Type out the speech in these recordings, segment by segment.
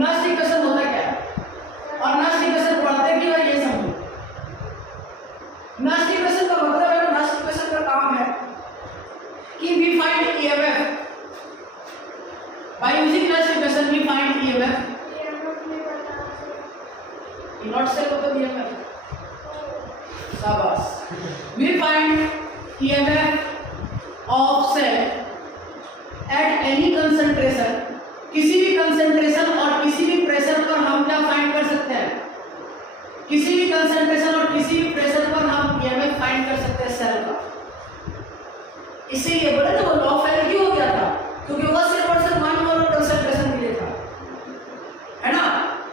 Nernst equation होता क्या है और नस्ट इक्वेशन पढ़ते क्यों है ये समझो। नस्ट इक्वेशन का मतलब है, नस्ट इक्वेशन का काम है कि we find EMF by using Nernst equation. We find EMF not cell मतलब ईएमएफ। शाबाश। We find EMF of cell at any concentration. किसी भी कंसंट्रेशन और किसी भी प्रेशर पर हम क्या फाइंड कर सकते हैं, किसी भी कंसंट्रेशन और किसी भी प्रेशर पर हम ईएमएफ फाइंड कर सकते हैं सेल का। इसीलिए बोले ना वो लॉ फेल क्यों हो गया था, क्योंकि वो सिर्फ और सिर्फ वन मोल कंसंट्रेशन के लिए था, है ना।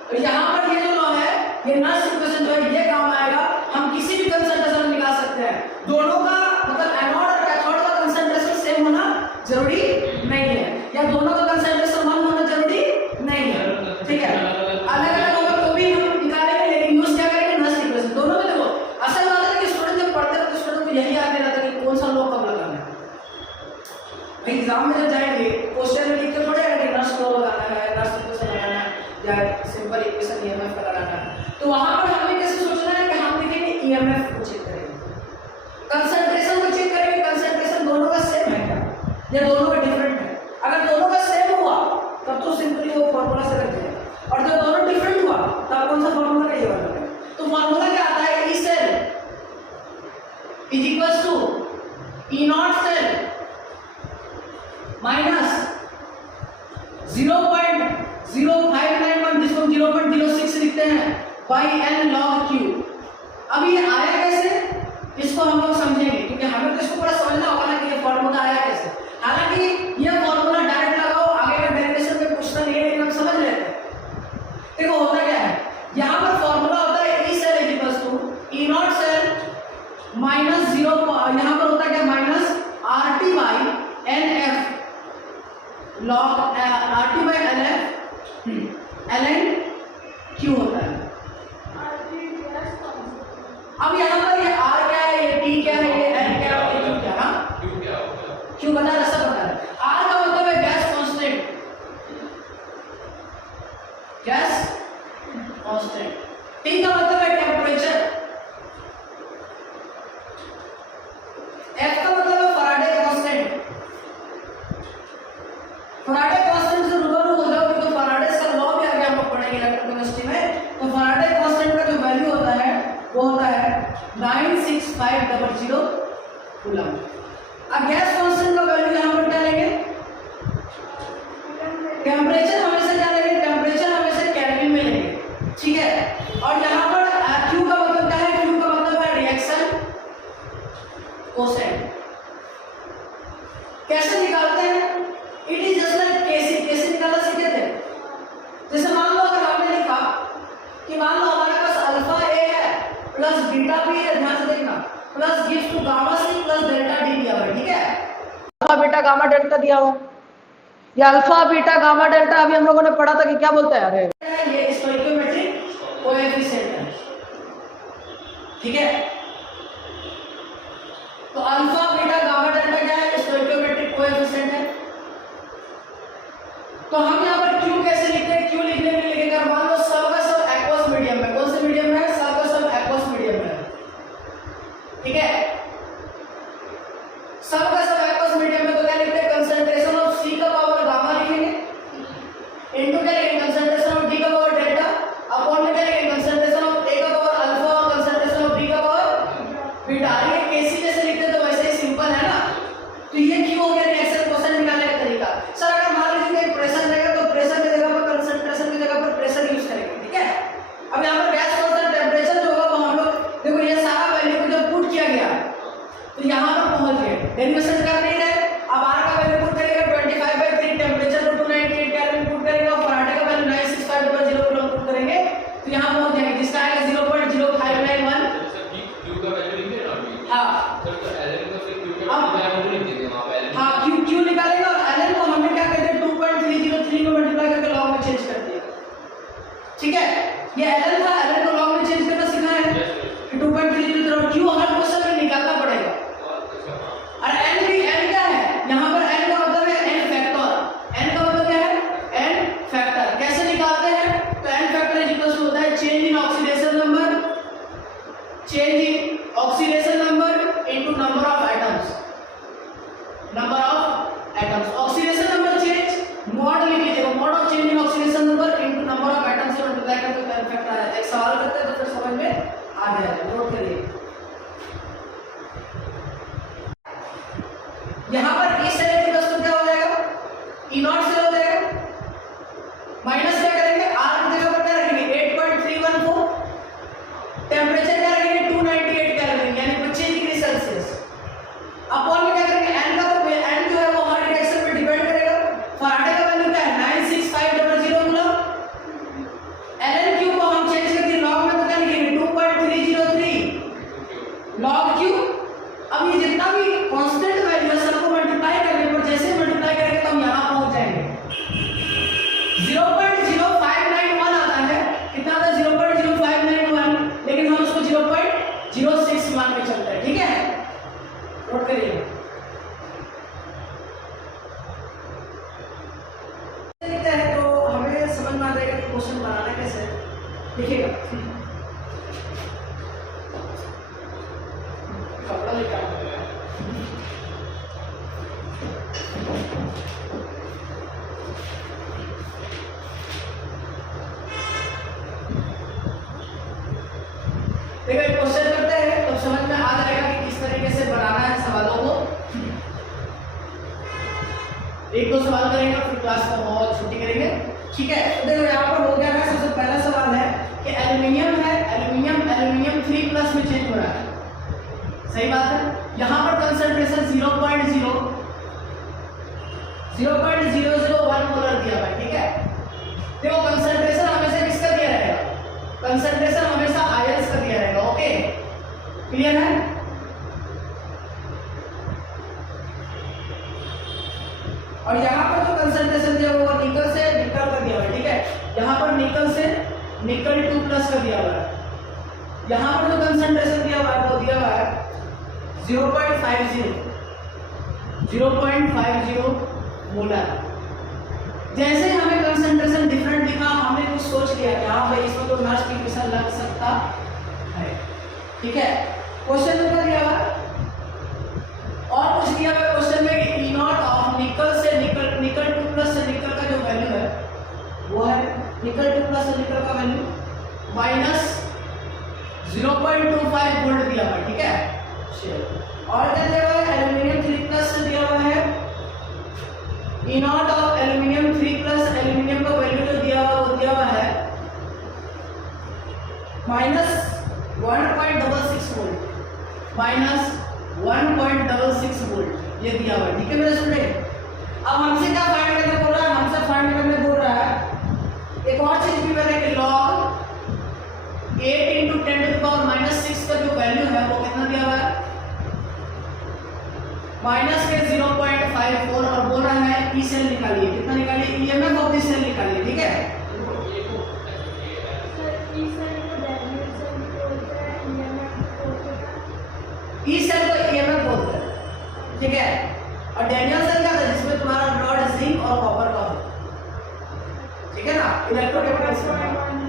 तो यहाँ पर ये जो लॉ है, ये नस्ट इक्वेशन जो है ये काम आएगा। हम किसी भी कंसंट्रेशन निकाल सकते हैं। दोनों का मतलब एनोड और कैथोड का कंसंट्रेशन सेम होना जरूरी नहीं है, या दोनों का कंसंट्रेशन वन होना जरूरी नहीं है, ठीक है। अलग अलग होगा तो भी हम निकालेंगे, लेकिन यूज क्या करेंगे, नस्ट इक्वेशन। दोनों में देखो असल बात है कि स्टूडेंट जब पढ़ते हैं तो स्टूडेंट को यही याद नहीं रहता कि कौन सा लॉ कब लगाना है। एग्जाम में जब जाएंगे क्वेश्चन में लिख के थोड़े आएगा कि नस्ट लॉ लगाना है, नस्ट इक्वेशन लगाना है, या सिंपल इक्वेशन ईएमएफ का लगाना है। तो वहां पर हमें कैसे सोचना है कि हम लिखेंगे ईएमएफ को चेक करेंगे, कंसंट्रेशन को चेक करेंगे, कंसंट्रेशन दोनों का सेम है क्या या दोनों का डिफरेंट है। अगर दोनों का सेम हुआ तब तो सिंपली वो फॉर्मूला से रख जाएगा, और जब दोनों डिफरेंट हुआ तब कौन सा फॉर्मूला का ये वाला है। तो फॉर्मूला क्या आता है, E cell is equals to E not cell minus 0.0591, जिसको 0.06 लिखते हैं, बाई एन लॉग क्यू। अब ये आया कैसे, इसको हम लोग समझेंगे, क्योंकि हमें तो इसको पूरा समझना होगा ना कि ये फॉर्मूला आया कैसे। हालांकि ये फॉर्मूला डायरेक्ट लगाओ, आगे का डेरिवेशन में पूछना नहीं है, लेकिन हम समझ लेते हैं। देखो होता क्या है, यहाँ पर फॉर्मूला होता है E cell is equals to E not cell minus 0, यहाँ पर होता है क्या, minus RT by NF log RT by NF ln Q होता है। अब यहाँ पर ये R क्या है, ये T क्या है, ये N क्या है, ये Q क्या है, Q बता रहा, सब बता रहा। R का मतलब है gas constant, gas constant. T का मतलब है टेम्परेचर। F का मतलब है फैराडे कांस्टेंट। फैराडे कांस्टेंट से रूबरू हो जाओगे तो फैराडे का लॉ भी आगे हम लोग पढ़ेंगे इलेक्ट्रोकेमिस्ट्री में। तो फैराडे कांस्टेंट का जो वैल्यू होता है वो होता है 96500 कूलम। अब गैस कांस्टेंट का वैल्यू यहाँ पर क्या लेंगे, टेम्परेचर हमेशा क्या लेंगे, टेम्परेचर हमेशा केल्विन में लेंगे, ठीक है। और यहाँ पर Q का मतलब क्या है, Q का मतलब है रिएक्शन कोसेंट। कैसे निकालते हैं, इट इज जस्ट लाइक केसी। कैसे निकालना सीखे थे, जैसे मान लो अगर हमने लिखा कि मान लो हमारे पास अल्फा ए है प्लस बीटा बी है, ध्यान से देखना, plus gives to gamma C plus delta D दिया हुआ है, ठीक है। अल्फा बीटा गामा डेल्टा दिया हो, या अल्फा बीटा गामा डेल्टा अभी हम लोगों ने पढ़ा था कि क्या बोलता है, अरे ये स्टोइकियोमेट्रिक कोएफिशिएंट है, ठीक है। तो अल्फा बीटा गामा डेल्टा क्या है, स्टोइकियोमेट्रिक कोएफिशिएंट है। तो हम यहाँ पर Q कैसे लिखते हैं, Q लिखने में लिखेगा, मान लो सब का सब एक्वस मीडियम में, कौन से मीडियम में है, सब का सब एक्वस मीडियम में है, ठीक है। सब का सब एक्वस मीडियम में तो क्या लिखते हैं, कंसंट्रेशन ऑफ C का पावर गामा लिखेंगे, इनटू क्या लिखेंगे, कंसंट्रेशन ऑफ D का पावर डेल्टा, अपॉन में क्या लिखेंगे, कंसंट्रेशन ऑफ A का पावर अल्फा और कंसंट्रेशन ऑफ B का पावर बीटा। ये केसी जैसे लिखते हैं तो वैसे ही सिंपल है ना। तो ये क्यों हो गया, रिएक्शन कोसेंट निकालने का तरीका। सर अगर मान लीजिए प्रेशर रहेगा तो प्रेशर की जगह पर कंसंट्रेशन की जगह पर प्रेशर यूज करेंगे, ठीक है। अब यहाँ पर गैस कांस्टेंट टेम्परेचर जो होगा वो हम लोग देखो ये सारा वैल्यू को जब पुट किया गया तो यहाँ पर पहुंच गए, डेरिवेशन कर नहीं रहे। अब R का वैल्यू पुट करेंगे 25/3, टेम्परेचर को 298 केल्विन पुट करेंगे, और फैराडे का वैल्यू 96500 कूलम पुट करेंगे तो यहाँ पहुंच जाएंगे, जिसका आएगा 0.0591। Q का वैल्यू लिखे ना अभी, हां सर तो ln का फिर Q का वैल्यू लिख देंगे वहां पे, हां Q निकालेंगे और ln को हमने क्या कर atoms. Oxidation number change mod लिख लीजिएगा, mod of change in oxidation number into number of atoms से मल्टीप्लाई करके इफेक्ट आ रहा है। एक सवाल करते हैं तो फिर समझ में आ जाएगा, नोट करिए। यहां पर इस तरह की वस्तु क्या हो जाएगा, ई नॉट से हो जाएगा, माइनस क्या करेंगे, आर की जगह पर क्या रखेंगे 8.314, टेंपरेचर क्या रखेंगे 298 केल्विन यानी 25 डिग्री सेल्सियस, अपॉन में क्या करेंगे एन का, एन जो है वो हमारे रिएक्शन पे डिपेंड करेगा। फैराडे का वैल्यू क्या है 96500 कूलम, एलएन क्यू को हम चेंज करके लॉग में तो क्या लिखेंगे 2.303 लॉग क्यू। अब ये जितना भी कांस्टेंट वैल्यू है सबको मल्टीप्लाई करने पर जैसे मल्टीप्लाई करेंगे तो हम यहां पहुंच जाएंगे 0.0591 आता है, कितना आता है 0.0591, लेकिन हम उसको 0.06 मान के चलते हैं, ठीक है, नोट करिए। देखते हैं तो हमें समझ में आ जाएगा कि क्वेश्चन बनाना कैसे, लिखिएगा कपड़ा लेकर देखो एक क्वेश्चन करते हैं तो समझ में आ जाएगा कि किस तरीके से बनाना है सवालों को। एक दो सवाल करेंगे फिर क्लास को बहुत छुट्टी करेंगे, ठीक है। तो देखो यहाँ पर हो गया है, सबसे पहला सवाल है कि एल्युमिनियम है, एल्युमिनियम 3+ में चेंज हो रहा है, सही बात है। यहाँ पर कंसंट्रेशन 0.001 मोलर दिया हुआ है, ठीक है। देखो कंसंट्रेशन हमेशा किसका दिया रहेगा, कंसंट्रेशन हमेशा आयंस का दिया रहेगा, ओके, क्लियर है। और यहाँ पर जो कंसंट्रेशन दिया हुआ है निकल से निकल का दिया हुआ है, ठीक है। यहाँ पर निकल से निकल 2+ का दिया हुआ है। यहाँ पर जो कंसंट्रेशन दिया हुआ है वो दिया हुआ है 0.50 मोलर। जैसे हमें कंसंट्रेशन डिफरेंट दिखा हमने कुछ सोच लिया कि हाँ भाई इसमें तो नर्स की फिसल लग सकता है, ठीक है। क्वेश्चन नंबर दिया हुआ और कुछ दिया हुआ क्वेश्चन में कि ई नॉट ऑफ निकल 2+ से निकल का जो वैल्यू है वो है निकल 2+ से निकल का वैल्यू -0.25 वोल्ट दिया हुआ है, ठीक है। और क्या दिया हुआ है एल्युमिनियम 3+ से दिया हुआ है E not of aluminium 3+, aluminium का वैल्यू जो दिया हुआ वो दिया हुआ है -1.66 वोल्ट, -1.66 वोल्ट ये दिया हुआ है, ठीक है मेरे स्टूडेंट। अब हमसे क्या फाइंड करने बोल रहा है, हमसे फाइंड करने बोल रहा है एक और चीज भी मैंने कि log 8 × 10⁻⁻6 का जो वैल्यू है वो कितना दिया हुआ है -0.54 और बोल रहा है ई सेल निकालिए, कितना निकालिए ईएमएफ ऑफ द सेल निकालिए, ठीक है। ई सेल को ईएमएफ बोलते हैं, ठीक है। और डैनियल सेल क्या था जिसमें तुम्हारा रॉड जिंक और कॉपर का हो, ठीक है ना, इलेक्ट्रोकेमिकल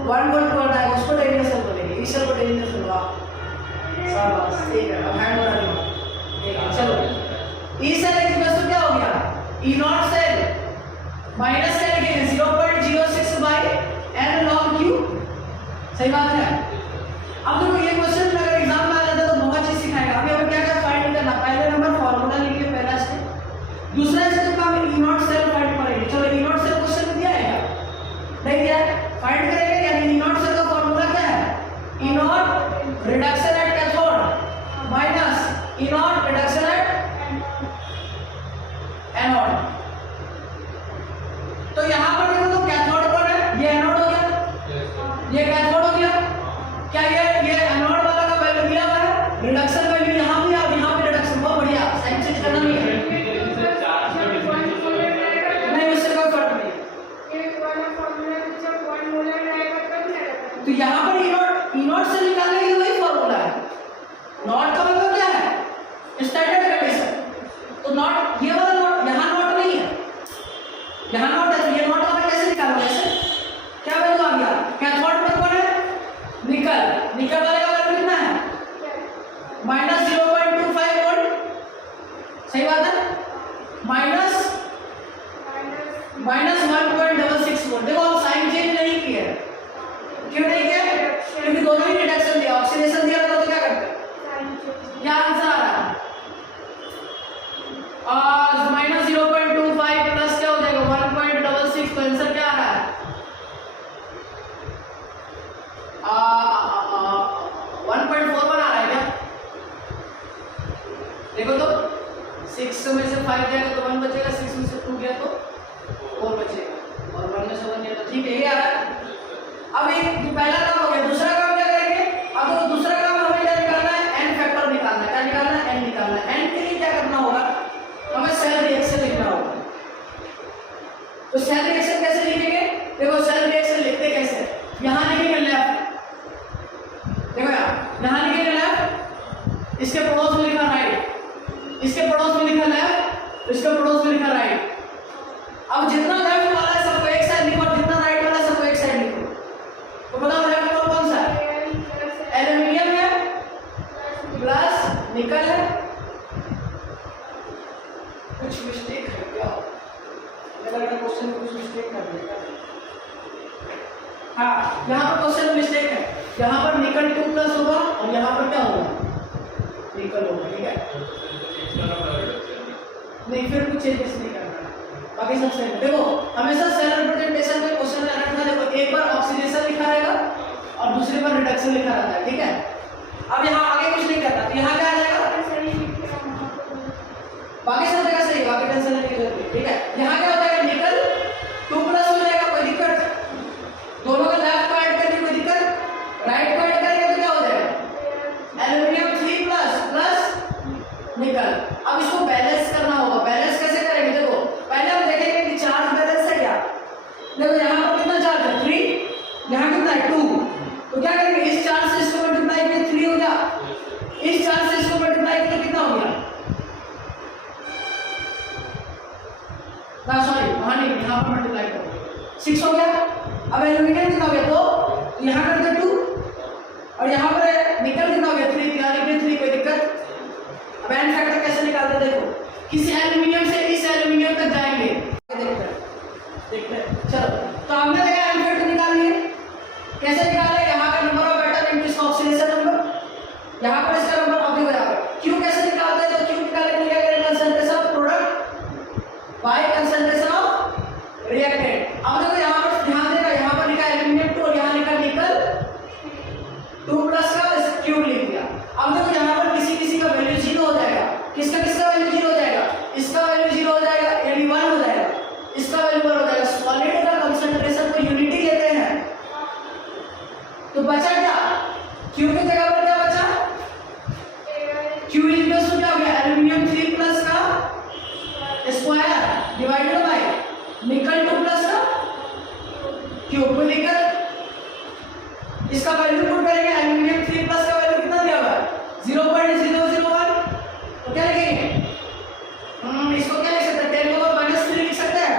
1 वोल्ट बोल रहा है उसको डैनियल सेल बोलेंगे, ई सेल को डैनियल सेल बोला, शाबाश, ठीक है। अब हैंड ओवर करो, ठीक है, चलो। ई सेल एक वस्तु क्या हो गया ई नॉट सेल माइनस क्या लिखेंगे 0.06/n log q, सही बात है। अब देखो ये क्वेश्चन अगर एग्जाम में आ जाता तो बहुत चीज सिखाएगा। अभी हमें क्या क्या फाइंड करना, पहले नंबर फार्मूला लिखिए पहला स्टेप, दूसरा स्टेप का हम ई नॉट सेल फाइंड करेंगे। चलो ई नॉट सेल क्वेश्चन में दिया है क्या, नहीं दिया है, फाइंड करेंगे। यानी ई नॉट सेल का फार्मूला क्या है E not reduction at cathode minus E not reduction at anode. तो यहां पर देखो तो कैथोड कौन है, ये एनोड हो गया, ये कैथोड हो गया। क्या ये एनोड वाला का वैल्यू दिया हुआ है, रिडक्शन वैल्यू यहां भी और यहां पे रिडक्शन, बहुत बढ़िया, साइन चेंज करना नहीं है, नहीं उससे कोई फर्क नहीं। ये वाला फार्मूला जब 1 मोलर रहेगा तब क्या रहेगा, तो यहां पर ई नॉट से निकालने के लिए वही फार्मूला है। नॉट का मतलब क्या है स्टैंडर्ड कंडीशन, तो नॉट ये वाला नॉट यहाँ नॉट नहीं है, यहाँ नॉट है, तो ये नॉट हमें कैसे निकालोगे, ऐसे क्या वैल्यू आ गया, कैथोड में कौन है निकल वाले का वैल्यू कितना है -0.25 वोल्ट, सही बात है, -1.66 वोल्ट। देखो हम साइन चेंज नहीं किया है। क्यों नहीं किया? क्योंकि दोनों ही रिडक्शन दिया, ऑक्सीडेशन दिया तो क्या करते हैं? क्या आंसर आ रहा है? -0.25 प्लस क्या हो जाएगा 1.66, तो आंसर क्या आ रहा है? 1.41 आ रहा है क्या? देखो तो 6 में से 5 जाएगा तो 1 बचेगा, 6 में से 2 गया तो 4 बचेगा और 1 में से 1 गया तो ठीक है, ये आ रहा है। अब एक पहला काम हो गया, दूसरा काम क्या करेंगे? अब तो दूसरा काम हमें क्या निकालना है? n फैक्टर निकालना है। क्या निकालना है? n निकालना है। n के लिए क्या करना होगा? हमें सेल रिएक्शन लिखना होगा। तो सेल रिएक्शन कैसे लिखेंगे? देखो सेल रिएक्शन लिखते कैसे? यहां लिखेंगे लेफ्ट, देखो यहां लिखेंगे लेफ्ट, इसके पड़ोस में लिखा राइट, इसके पड़ोस में लिखा लेफ्ट, इसके पड़ोस में लिखा राइट। अब जितना लेफ्ट वाला है सबको एक साइड लिखो, और जितना राइट वाला है सबको एक साइड लिखो। तो बताओ लेफ्ट वाला कौन सा है? एल्यूमिनियम है प्लस निकल है। कुछ मिस्टेक है क्या? लग रहा है क्वेश्चन में कुछ मिस्टेक कर दिया। हाँ, यहाँ पर क्वेश्चन में मिस्टेक है। यहाँ पर निकल 2 प्लस होगा और यहाँ पर क्या होगा? निकल होगा, ठीक है? नहीं, फिर कुछ चेंजेस नहीं करना है, बाकी सब सेम। देखो हमेशा सेल रिप्रेजेंटेशन में क्वेश्चन में रखना, देखो एक बार ऑक्सीडेशन लिखा रहेगा और दूसरे बार रिडक्शन लिखा रहता है, ठीक है? अब यहाँ आगे कुछ नहीं करना, तो यहाँ क्या आ जाएगा? बाकी सब जगह सही, बाकी टेंशन लेने की जरूरत नहीं, ठीक है? यहाँ क्या हो जाएगा? निकल 2 प्लस हो जाएगा, कोई दिक्कत? दोनों का लेफ्ट को ऐड करने कोई दिक्कत? राइट को ऐड करेंगे तो क्या हो जाएगा? एल्यूमिनियम 3 प्लस प्लस निकल। अब इसको बैलेंस करना होगा। बैलेंस कैसे करेंगे? देखो पहले हम देखेंगे कि चार्ज बैलेंस है क्या। देखो यहाँ पर कितना चार्ज है? 3, यहाँ कितना है? 2। तो क्या करेंगे? इस चार्ज से इसको मल्टीप्लाई किया 3 हो गया, इस चार्ज से इसको मल्टीप्लाई किया कितना हो गया? ना सॉरी, वहां नहीं, यहाँ पर मल्टीप्लाई करो 6 हो गया। अब एल्यूमिनियम कितना हो गया? 2, यहाँ कर दे 2 और यहाँ पर निकल कितना हो गया? 3, यहाँ लिख 3, कोई दिक्कत? अब n फैक्टर कैसे निकालते हैं? देखो किसी एल्यूमिनियम से इस एल्यूमिनियम तक जाएंगे, देखते हैं। चलो तो हमने देखा n फैक्टर निकाल लिए। कैसे निकाले? यहाँ का नंबर ऑफ एटम इनटू इसका ऑक्सीडेशन नंबर, यहाँ पर इसका नंबर। अब देखो यहाँ पर क्यू कैसे निकालते हैं? तो क्यू निकालने के लिए क्या करेंगे? Concentration of product by concentration of reactant. अब देखो यहाँ पर ध्यान देना, यहाँ पर लिखा एल्यूमिनियम 2 और यहाँ लिखा निकल 2 प्लस का क्यूब लिख दिया। अब देखो यहाँ पर किसी किसी का वैल्यू 0 हो जाएगा। किसका किसका वैल्यू 0 हो जाएगा? इसका वैल्यू 0 हो जाएगा, यानी 1 हो जाएगा, इसका वैल्यू 1 हो जाएगा। सॉलिड का कंसंट्रेशन को यूनिटी लेते हैं। तो बचा क्या? क्यू की जगह पर क्या बचा? क्यू इक्वल्स टू क्या हो गया? एल्यूमिनियम 3 प्लस का स्क्वायर डिवाइडेड बाय निकल 2 प्लस का क्यूब। कोई दिक्कत? इसका वैल्यू पुट करेंगे। एल्यूमिनियम 3 प्लस का वैल्यू कितना दिया हुआ है? 0.001। तो क्या लिखेंगे? इसको क्या लिख सकते हैं? 10 को -3 लिख सकते हैं।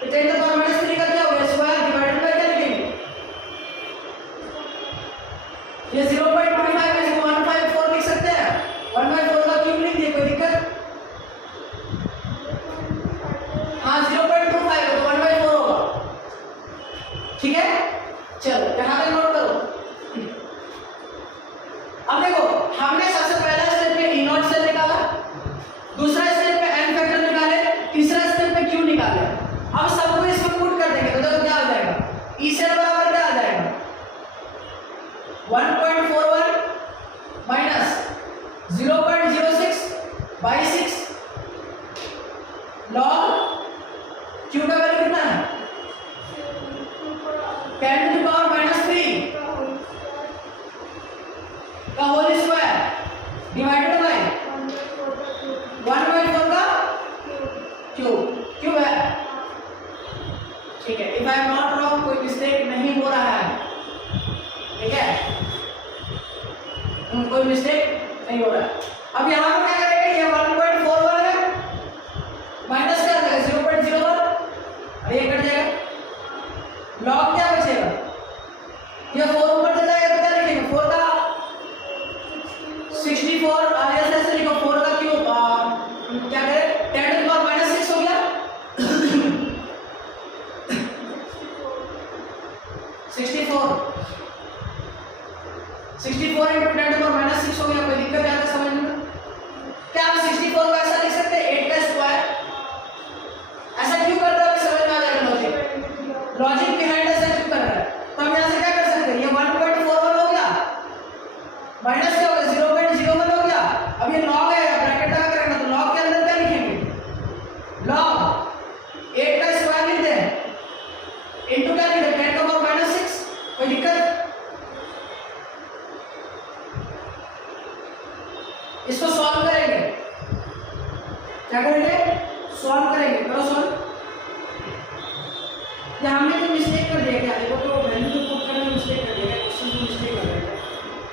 तो 10 को -3 का क्या हो गया? स्क्वायर डिवाइडेड बाय क्या लिखेंगे? ये 0.25 में इसको 1/4 लिख सकते हैं। 1/4 का क्यूब लिख दिए, कोई दिक्कत? हाँ 0.25 तो 1/4 होगा, ठीक है? चलो यहाँ तक नोट करो। अब देखो हमने सबसे पहला स्टेप में ई नॉट सेल निकाला, दूसरा स्टेप में n फैक्टर निकाले, तीसरा स्टेप में q निकाले। अब सबको इसमें पुट कर देंगे तो देखो क्या आ जाएगा? ई सेल बराबर क्या आ जाएगा? 1.41 माइनस 0.06 बाई 6 लॉग q का वैल्यू कितना है? 10 to the power -3 का होल स्क्वायर डिवाइडेड बाय 1/4 का क्यूब है, ठीक है? If I am not wrong, कोई मिस्टेक नहीं हो रहा है, ठीक है? कोई मिस्टेक नहीं हो रहा है। अब यहाँ पर क्या करेंगे? ये 1.41 है, माइनस क्या आ जाएगा? 0.01 और ये कट जाएगा। लॉग क्या बचेगा? ये 4 ऊपर चला जाएगा तो क्या लिखेंगे? 4 का 64 और ऐसे लिखो 4 का क्यूब क्या करें? 10 to the power -6 हो गया 64 इंटू 10 टू पावर माइनस 6 हो गया। कोई दिक्कत है तो समझने में? क्या हम 64 को ऐसा लिख सकते हैं 8 का स्क्वायर? ऐसा क्यों कर रहे हो? समझ में आ जाएगा लॉजिक। लॉजिक बिहाइंड ऐसा क्यों कर रहा है? तो हम यहाँ से क्या कर सकते हैं? ये 1.41 हो गया माइनस क्या होगा 0.01 हो गया। अब ये लॉग है, ब्रैकेट लगा के रखना, तो लॉग के अंदर क्या लिखेंगे? लॉग 8 का स्क्वायर लिखते हैं इनटू क्या लिखते हैं 10 का पावर माइनस 6। कोई दिक्कत? इसको सॉल्व करेंगे। क्या करेंगे? सॉल्व करेंगे। करो सॉल्व। या हमने कोई मिस्टेक कर दिया क्या? देखो तो वैल्यू को पुट करने में मिस्टेक कर दिया, क्वेश्चन में मिस्टेक कर दिया।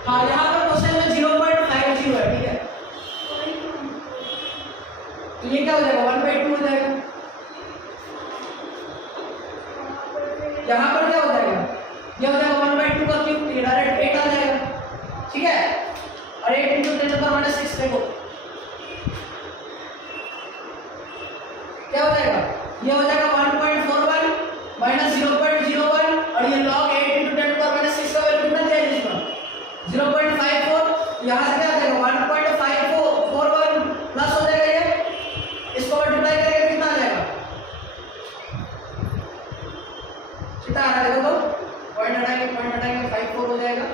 हाँ यहाँ पर क्वेश्चन में 0.50 है, ठीक है। तो ये क्या हो जाएगा 1/2 हो जाएगा। यहाँ पर क्या हो जाएगा? ये हो जाएगा 1/2 का क्यूब, ये डायरेक्ट 8 आ जाएगा, ठीक है। और 8 इंटू 10 टू पावर -6 देखो क्या हो जाएगा? ये हो जाएगा 1.41 माइनस 0.01 और ये log 8 इंटू 10 टू पावर -6 का वैल्यू कितना दिया है इसमें 0.54। यहाँ से क्या आ जाएगा 1.541 प्लस हो जाएगा ये। इसको मल्टीप्लाई करेंगे कितना आ जाएगा? कितना आ रहा है देखो तो पॉइंट हटाएंगे 54 हो जाएगा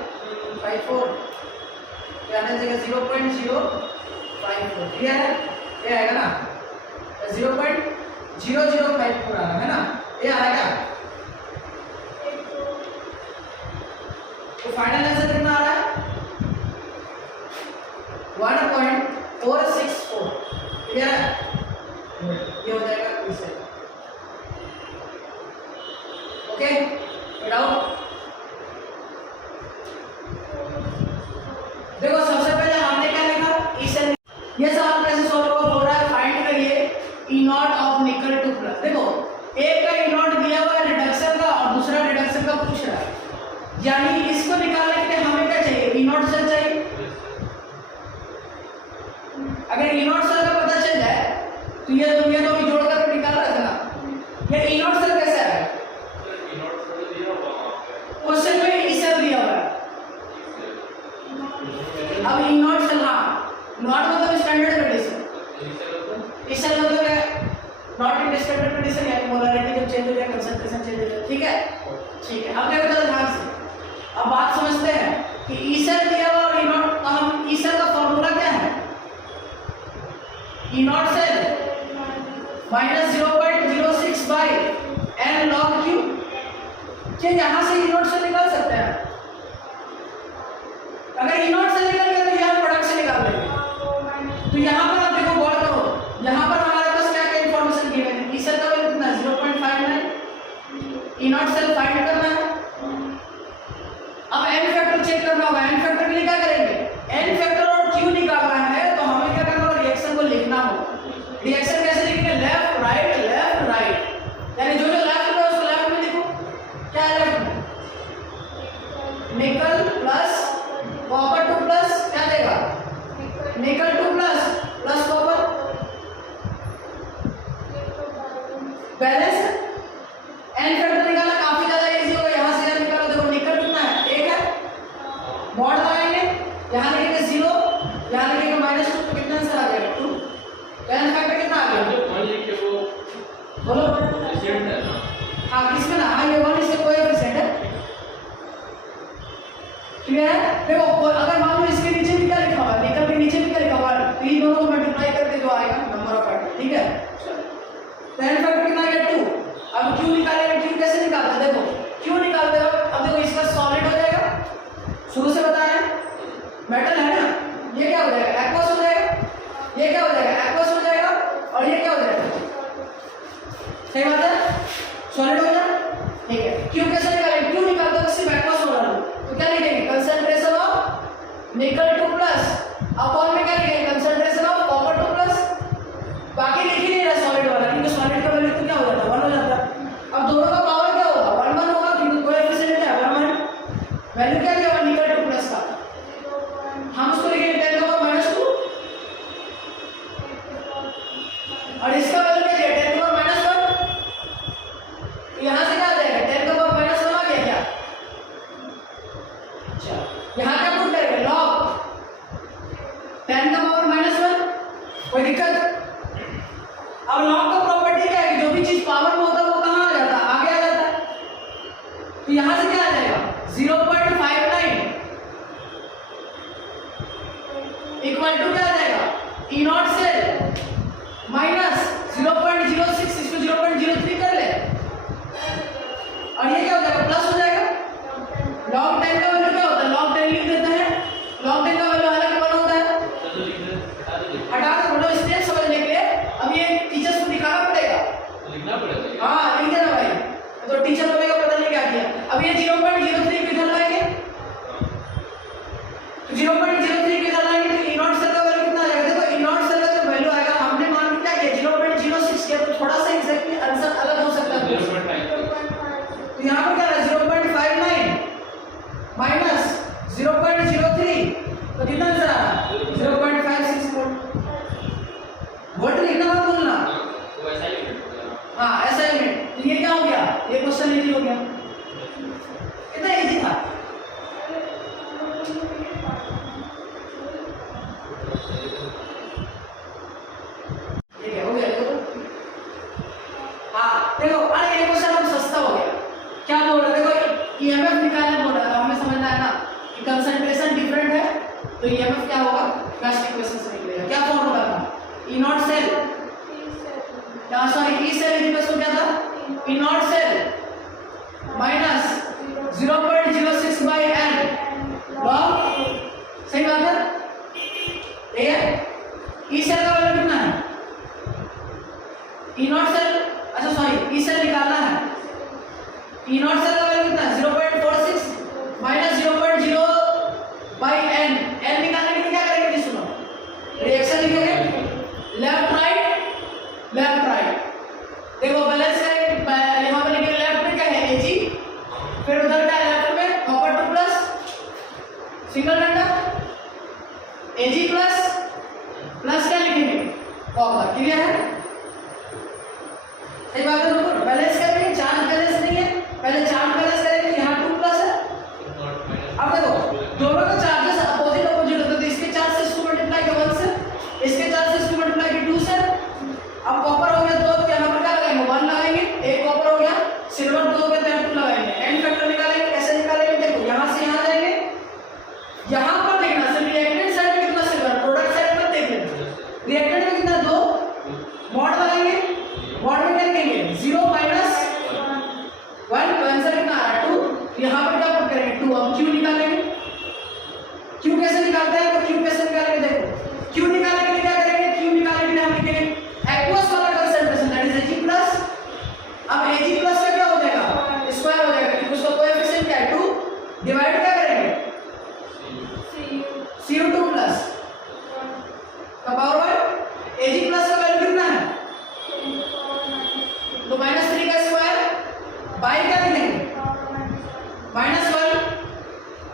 54 आने जगह 0.054 क्लियर है? ये आएगा ना 0.0054 आ रहा है ना? ये आ रहा है क्या? तो फाइनल आंसर कितना आ रहा है 1.464 क्लियर है? ये हो जाएगा इससे। Okay doubt? देखो सबसे पहले हमने क्या लिखा इसे। ये सवाल कैसे सॉल्व होगा बोल रहा है फाइंड करिए E not of nickel two plus. देखो एक का ई नॉट दिया हुआ है रिडक्शन का और दूसरा रिडक्शन का पूछ रहा है, यानी इसको निकालने के लिए हमें क्या चाहिए? ई नॉट सेल चाहिए। अगर ई नॉट सेल का पता चल जाए तो ये तो भी जोड़ कर निकाल रहा ना। ये ई नॉट सेल कैसे आएगा? क्वेश्चन में ई सेल दिया हुआ है। अब ई नॉट सेल, हाँ नॉट मतलब स्टैंडर्ड कंडीशन, इस सेल मतलब है नॉट इन स्टैंडर्ड कंडीशन या मोलरिटी जब चेंज हो जाए कंसंट्रेशन चेंज हो जाए, ठीक है। ठीक है अब क्या बता ध्यान से, अब बात समझते हैं कि ई सेल दिया हुआ और ई नॉट। तो हम ई सेल का फॉर्मूला क्या है? E not cell minus 0.06 by n log q। क्या यहाँ से ई नॉट से निकाल सकते हैं? अगर ई नॉट से निकल गया तो यहाँ प्रोडक्ट से निकाल देंगे। तो यहाँ पर आप देखो गौर करो, यहाँ पर हमारे पास क्या क्या इन्फॉर्मेशन दी है? ई सेल का वैल्यू कितना है 0.59, ई नॉट सेल फाइंड करना है। अब n फैक्टर चेक करना होगा। n फैक्टर के लिए क्या करेंगे? n फैक्टर और q निकालना है तो हमें क्या करना होगा? रिएक्शन को लिखना होगा। रिएक्शन कैसे लिखेंगे? लेफ्ट राइट, यानी जो लेफ्ट में उसको लेफ्ट में लिखो। क्या है लेफ्ट में? निकल प्लस कॉपर 2 प्लस क्या देगा? निकल 2 plus copper balance. n factor निकालना काफी ज्यादा इजी होगा। यहाँ से निकालो, देखो निकल कितना है 1 है, मॉड लगाएंगे, यहाँ लिखेंगे 0, यहाँ लिखेंगे -2 तो कितना आंसर आ जाएगा 2। n फैक्टर कितना आ गया? बोलो हाँ किसमें ना? हाँ ये 1 इससे कोएफिशिएंट है, क्लियर है? देखो अगर मान लो इसके नीचे भी क्या लिखा हुआ है, निकल के नीचे भी क्या लिखा हुआ है, तो इन दोनों को मल्टीप्लाई करके जो आएगा नंबर ऑफ फैक्टर, ठीक है। तो n फैक्टर कितना आ गया 2। अब q निकालेंगे। q कैसे निकालते हैं? देखो q निकालते हो अब देखो इसका सॉलिड हो जाएगा, शुरू से बता रहे हैं मेटल है ना, ये क्या हो जाएगा? एक्वस हो जाएगा। ये क्या हो जाएगा? एक्वस हो जाएगा। और ये क्या हो जाएगा? सही बात है, सॉलिड हो जाएगा, ठीक है। q कैसे निकालेंगे? q निकालते हो सिर्फ एक्वस हो रहा है तो क्या लिखेंगे? कंसंट्रेशन ऑफ निकल 2 प्लस अपॉन में क्या लिखेंगे? Concentration of copper 2 plus. बाकी लिख ही नहीं रहा सॉलिड वाला, क्योंकि सॉलिड का वैल्यू तो क्या हो जाता है 1 हो जाता है। अब दोनों का पावर क्या होगा? 1 1 होगा, क्योंकि कोएफिशिएंट है 1 1। वैल्यू क्या दिया हुआ निकल 2 प्लस का? हम उसको लिखेंगे 10 का पावर -2 और इसका वैल्यू क्या दिया 10 का पावर -1। यहाँ से क्या आ जाएगा? 10 का पावर -1 आ गया क्या? अच्छा यहाँ क्या पुट करेंगे? लिखना पड़ेगा। हाँ लिख देना भाई, तो टीचर को पता नहीं क्या किया। अब ये 0.03 किधर लाएंगे, तो 0.03 किधर लाएंगे, तो ई नॉट सेल का वैल्यू कितना आ जाएगा। देखो ई नॉट सेल का जो वैल्यू आएगा, हमने मान के क्या किया 0.06 किया, तो थोड़ा सा एग्जैक्टली आंसर अलग हो सकता है। 0.5 तो यहाँ पर क्या है 0.59 माइनस 0.03, तो कितना आंसर आ रहा है 0.56 वोल्ट लिखना मत भूलना। वो ऐसा ही है। हाँ असाइनमेंट, ये क्या हो गया, ये क्वेश्चन इजी हो गया, कितना इजी था। ठीक है हो गया देखो। हाँ देखो अरे ये क्वेश्चन अब सस्ता हो गया। क्या बोल रहे देखो ईएमएफ निकालना बोल रहा था, हमें समझना है ना कि कंसंट्रेशन डिफरेंट है, तो ईएमएफ क्या होगा गाउस इक्वेशन से निकलेगा। क्या फॉर्मूला था E not cell, sorry E cell equals to क्या था E not cell minus 0.06 by N log, सही बात है। ठीक है ई सेल का वैल्यू कितना है, ई नॉट सेल, अच्छा सॉरी ई सेल निकालना है, ई नॉट सेल का वैल्यू कितना है 0.46 माइनस 0.0 बाय एन। एन निकालने के लिए क्या करेंगे, सुनो रिएक्शन लिखेंगे लेफ्ट राइट, देखो बैलेंस करेंगे, यहाँ पर लिखेंगे लेफ्ट में क्या है Ag, फिर उधर क्या है लेफ्ट में कॉपर 2 प्लस सिंगल डंडा Ag प्लस क्या लिखेंगे कॉपर, क्लियर है। सही बात है दोनों बैलेंस करेंगे, चार्ज बैलेंस नहीं है, पहले चार्ज बैलेंस करेंगे, यहाँ 2 प्लस है। अब देखो दोनों का चार्जेस अपोजिट होते हैं, तो इसके चार्ज से इसको मल्टीप्लाई किया 1 से, इसके चार्ज से इसको मल्टीप्लाई किया 2 से। अब कॉपर हो गया 2, तो यहाँ पर क्या लगाएंगे 1 लगाएंगे, एक कॉपर हो गया, सिल्वर 2 हो गया तो यहाँ 2 लगाएंगे। एन फैक्टर निकालेंगे, कैसे निकालेंगे देखो यहाँ से यहाँ जाएंगे, यहाँ पर देखना सिर्फ रिएक्टेंट साइड में कितना सिल्वर, प्रोडक्ट साइड में देख लेना रिएक्टेंट में कितना 2, मॉड लगाएंगे, मॉड में क्या लिखेंगे 0 माइनस 1, तो आंसर कितना आ रहा है 2। यहाँ पर क्या पुट करेंगे 2, हम क्यू निकालेंगे, क्यू कैसे निकालते हैं, तो क्यू कैसे निकालेंगे देखो, क्यू निकालने के लिए क्या करेंगे, क्यू निकालने के लिए हम लिखेंगे एक्वस वाला concentration that is Ag plus. अब Ag प्लस का क्या हो जाएगा स्क्वायर हो जाएगा, क्योंकि उसका कोएफिशिएंट क्या है 2, डिवाइड क्या करेंगे Cu2 प्लस का पावर 1। Ag प्लस का वैल्यू कितना है, तो -3 का स्क्वायर बाय क्या लिखेंगे -1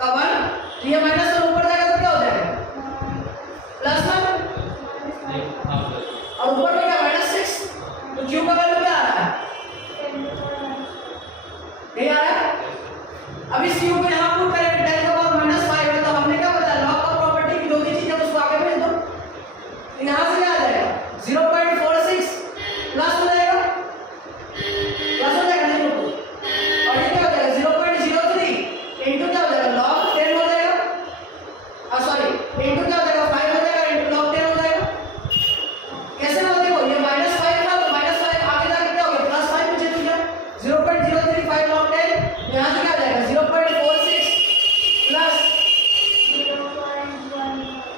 का 1, तो ये -1 ऊपर जाएगा तो क्या हो जाएगा +1, और ऊपर में क्या -6, तो क्यू का वैल्यू क्या आ रहा है नहीं आ रहा है। अब इस क्यू को यहाँ पुट करेंगे 10 का पावर -5 है, तो हमने क्या बताया लॉग का प्रॉपर्टी की जो भी चीज है उसको आगे भेज दो, तो यहाँ से क्या आ जाएगा 0.46 प्लस हो जाएगा, प्लस हो जाएगा नहीं तो, और ये क्या हो जाएगा 0.03 इनटू क्या हो जाएगा लॉग 10 हो जाएगा, सॉरी इनटू क्या हो जाएगा 5 हो जाएगा, इनटू लॉग 10 हो जाएगा। कैसे ना देखो ये -5 था, तो -5 आगे जाके क्या हो गया +5 पीछे चल गया, 0.035 लॉग 10, यहाँ से क्या आ जाएगा 0.46 प्लस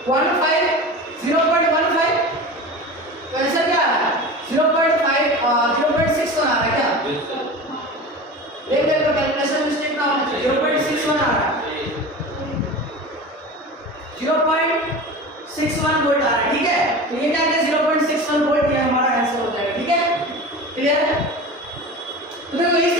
0.15, तो ऐसा क्या आ रहा है 0.6 आ रहा है क्या, देख देखो कैलकुलेशन मिस्टेक ना होना चाहिए, 0.61 आ रहा है, 0.61 वोल्ट आ रहा है, ठीक है। तो ये क्या है 0.61 वोल्ट, ये हमारा आंसर हो जाएगा, ठीक है क्लियर है। तो देखो इस